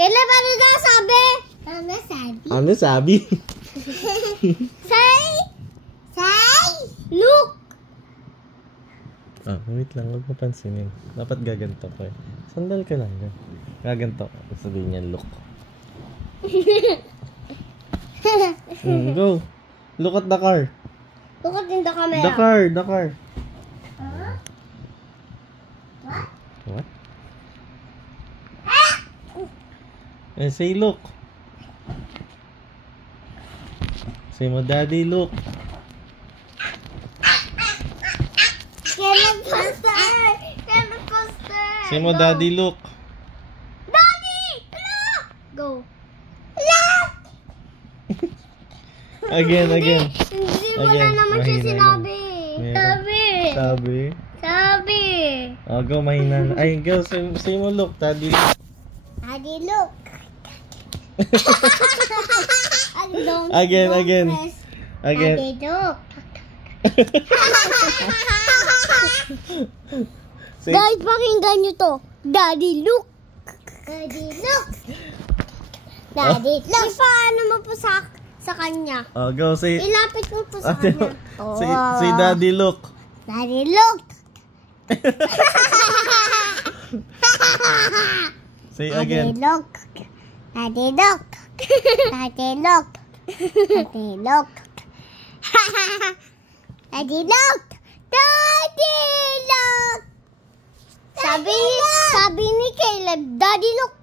Kailan ba rin nasabi? Ano sabi? Ano sabi? Say! Look! Ah, wait lang. Huwag mo pansinin. Dapat gaganto ko eh. Sandal ka lang. Gaganto. Sabihin niya, look. Go. Look at the car. Look at in the camera. The car. What? Say look. Say mo, Daddy, look. Kailan poster? Say mo, Daddy, look. Daddy! Look! Go. Look! Again. Hindi mo na naman siya sinabi. Sabi. Oh, go, mahina. Ay, go. Say mo, look. Daddy, look. Daddy, look. Again. Daddy, look. Say, Guys, pakinggan nyo to. Daddy, look. Daddy, look. Paano mo po sa kanya? oh, go. Say, Ilapit mo po sa kanya. say, Daddy, look. Daddy, look. Say Daddy, again. look. Daddy, look. Daddy, look. Daddy, look. Daddy, look. Daddy, look. Sabi ni Caleb, Daddy, look.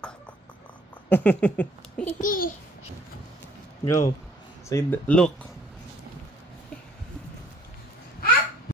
Go. Say, look.